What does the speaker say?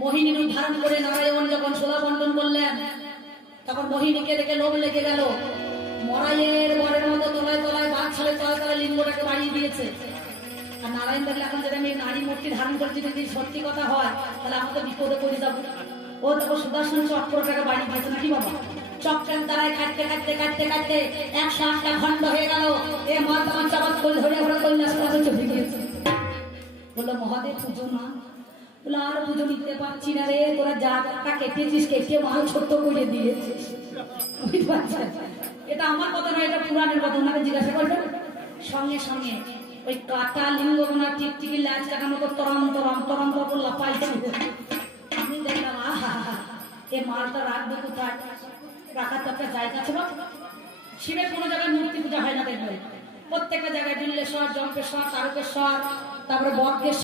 মোহিনী রূপ ধারণ করে নারায়ণ যখন শোভা বন্টন করলেন, তখন মোহিনীকে দেখে লোভ লেগে গেল। মরাইয়ের বরের মতো তলায় তলায় বাঘ ছলে তলায় তলায় লিঙ্গটাকে বাড়িয়ে দিয়েছে। আর নারায়ণ দেখলে এখন যদি আমি নারী মূর্তি ধারণ করছি, যদি সত্যি কথা হয় তাহলে আমি তো বিপদে পড়ে যাবো। ও তখন সুদর্শন চক্রটাকে বাড়িয়ে দিয়েছে নাকি বাবা। চক্রের দ্বারায় কাটতে কাটতে কাটতে কাটতে 108টা খণ্ড হয়ে গেল। এ মা তখন চাবাত করে ধরে ঘরে কৈলাস পথে চলে গিয়েছে। বললো মহাদেব পুজো না। বলে আর পুজো নিতে পারছি না রে, তোরা যা টাকা কেটেছিস কেটে মাল ছোট্ট করে দিয়েছিস। এটা আমার কথা নয়, এটা পুরাণের কথা, ওনাকে জিজ্ঞাসা করবেন। সঙ্গে সঙ্গে ওই কাটা লিঙ্গনা টিকটিকি লাচ লাগানো তো তরম তরম তরম তরম লাপাইছে। আমি দেখলাম আহা এ মালটা রাখবো কোথায়, রাখার তো একটা জায়গা ছিল। শিবের কোনো জায়গায় মূর্তি পূজা হয় না দেখবেন, প্রত্যেকটা জায়গায় বিল্লেশ্বর, জম্পেশ্বর, তারকেশ্বর, তারপরে বর্গেশ্বর।